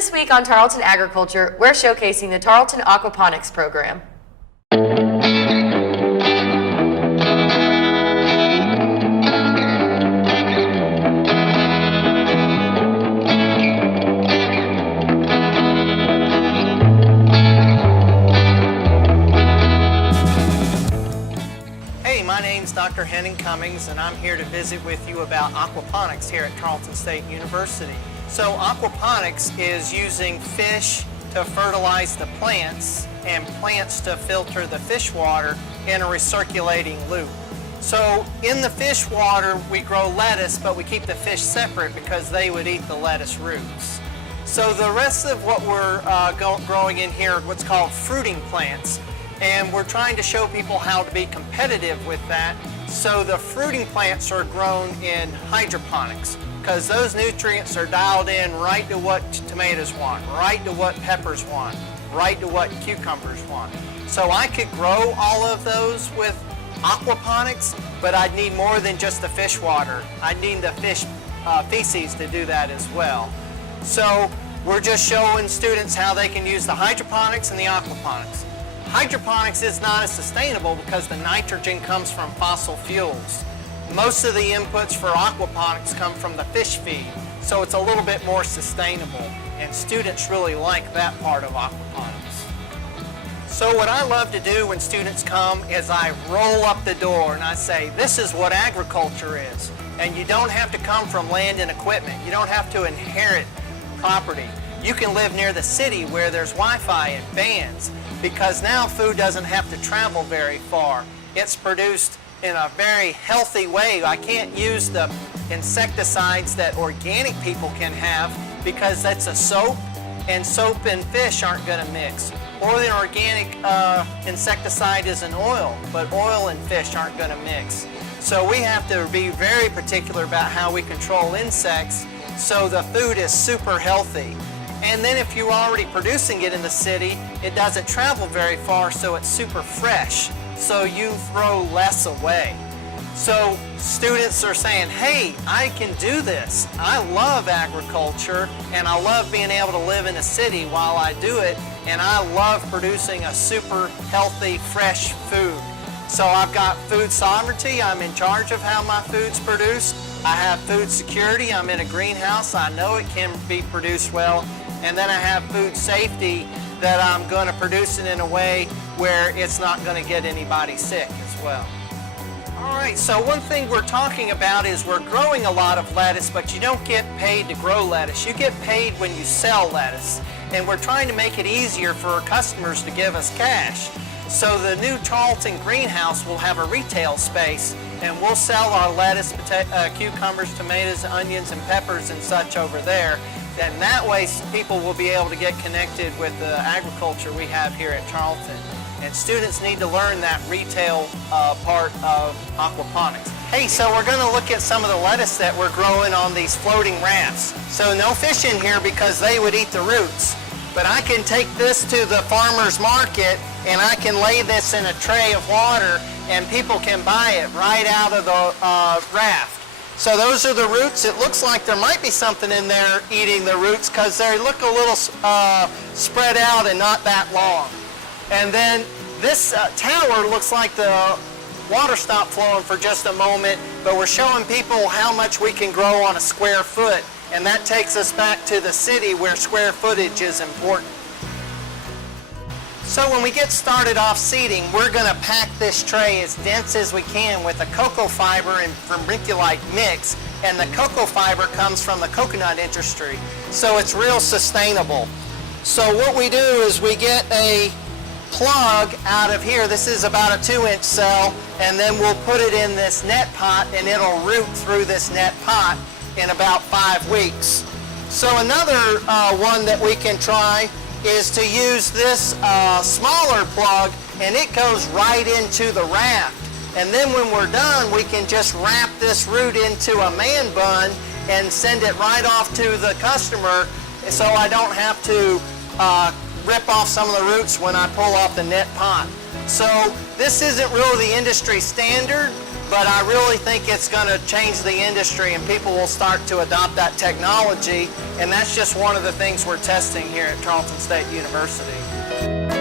This week on Tarleton Agriculture, we're showcasing the Tarleton Aquaponics program. Hey, my name's Dr. Hennen Cummings, and I'm here to visit with you about aquaponics here at Tarleton State University. So aquaponics is using fish to fertilize the plants and plants to filter the fish water in a recirculating loop. So in the fish water we grow lettuce, but we keep the fish separate because they would eat the lettuce roots. So the rest of what we're growing in here are what's called fruiting plants, and we're trying to show people how to be competitive with that. So the fruiting plants are grown in hydroponics, because those nutrients are dialed in right to what tomatoes want, right to what peppers want, right to what cucumbers want. So I could grow all of those with aquaponics, but I'd need more than just the fish water. I'd need the fish feces to do that as well. So we're just showing students how they can use the hydroponics and the aquaponics. Hydroponics is not as sustainable because the nitrogen comes from fossil fuels. Most of the inputs for aquaponics come from the fish feed, so it's a little bit more sustainable, and students really like that part of aquaponics. So what I love to do when students come is I roll up the door and I say, this is what agriculture is, and you don't have to come from land and equipment. You don't have to inherit property. You can live near the city where there's Wi-Fi and bands, because now food doesn't have to travel very far. It's produced in a very healthy way. I can't use the insecticides that organic people can have because that's a soap, and soap and fish aren't going to mix. Or the organic insecticide is an oil, but oil and fish aren't going to mix. So we have to be very particular about how we control insects so the food is super healthy. And then if you're already producing it in the city, it doesn't travel very far, so it's super fresh. So you throw less away. So students are saying, hey, I can do this. I love agriculture, and I love being able to live in a city while I do it, and I love producing a super healthy, fresh food. So I've got food sovereignty. I'm in charge of how my food's produced. I have food security. I'm in a greenhouse. I know it can be produced well. And then I have food safety, that I'm going to produce it in a way where it's not going to get anybody sick as well. All right, so one thing we're talking about is we're growing a lot of lettuce, but you don't get paid to grow lettuce. You get paid when you sell lettuce. And we're trying to make it easier for our customers to give us cash. So the new Tarleton greenhouse will have a retail space, and we'll sell our lettuce, cucumbers, tomatoes, onions, and peppers and such over there. And that way people will be able to get connected with the agriculture we have here at Tarleton. And students need to learn that retail part of aquaponics. Hey, so we're going to look at some of the lettuce that we're growing on these floating rafts. So no fish in here because they would eat the roots. But I can take this to the farmer's market and I can lay this in a tray of water and people can buy it right out of the raft. So those are the roots. It looks like there might be something in there eating the roots because they look a little spread out and not that long. And then this tower looks like the water stopped flowing for just a moment, but we're showing people how much we can grow on a square foot. And that takes us back to the city where square footage is important. So when we get started off seeding, we're going to pack this tray as dense as we can with a cocoa fiber and vermiculite mix, and the cocoa fiber comes from the coconut industry, so it's real sustainable. So what we do is we get a plug out of here. This is about a 2-inch cell, and then we'll put it in this net pot and it'll root through this net pot in about 5 weeks. So another one that we can try is to use this smaller plug, and it goes right into the raft. And then when we're done, we can just wrap this root into a man bun and send it right off to the customer, so I don't have to rip off some of the roots when I pull off the net pot. So this isn't really the industry standard, but I really think it's going to change the industry and people will start to adopt that technology, and that's just one of the things we're testing here at Tarleton State University.